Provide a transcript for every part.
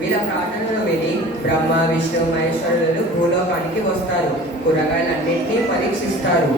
వీళ్ళ ప్రార్థనలు విని బ్రహ్మ విష్ణు మహేశ్వరులు భూలోకానికి వస్తారు. కూరగాయలన్నింటినీ పరీక్షిస్తారు.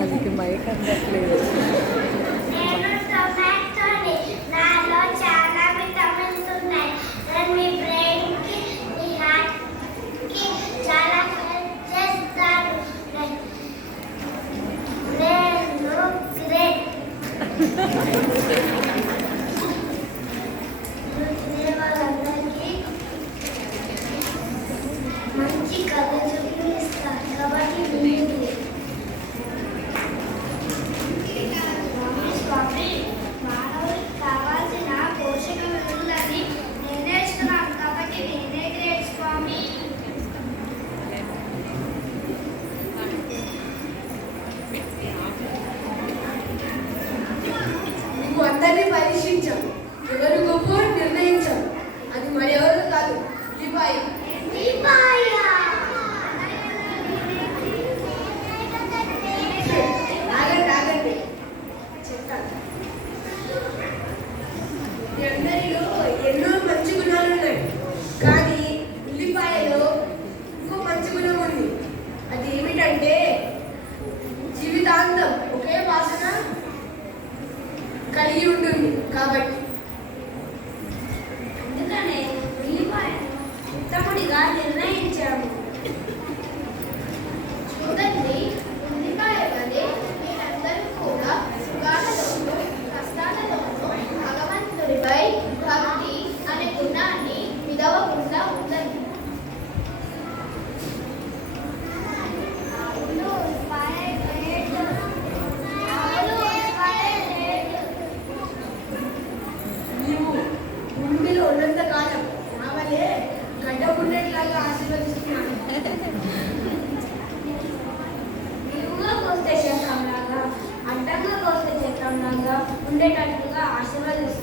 అందుకే మైక్ అందట్లేదు. మంచి కథ చూపిస్తారు కాబట్టి మానవుడికి కావాల్సిన పోషక విలువలని నేనే ఇస్తున్నాను కాబట్టి నేనే గ్రేట్ స్వామి. నువ్వు అందరినీ పరీక్షించావు, ఎవరు గొప్ప నిర్ణయించావు. అది మరి ఎవరు కాదు, లిపాయి. ఆగండి చెప్తాను. మీ అందరిలో ఎన్నో మంచి గుణాలు ఉన్నాయి, కానీ ఉల్లిపాయలో ఇంకో మంచి గుణం ఉంది. అది ఏమిటంటే జీవితాంతం ఒకే వాసన కలిగి ఉంటుంది. కాబట్టి అందుకనే ఉల్లిపాయను ఉత్తముడిగా నిర్ణయించాము. చూడండి, ఉల్లిపాయ వలె మీరందరూ కూడా సుఖాలలోనూ కష్టాలలోనూ భగవంతుడిపై భక్తి అనే గుణాన్ని విడవకుండా ఉండండి. నీవు భూమిలో ఉన్నంత కాలం ఆవలే గడ్డ పుట్టేట్లాగా ఆశీర్వదిస్తున్నాను. నిలువుగా కోస్తే చక్రంలాగా, అడ్డంగా కోస్తే చక్రంలాగా ఉండేటట్లుగా ఆశీర్వదిస్తున్నాను.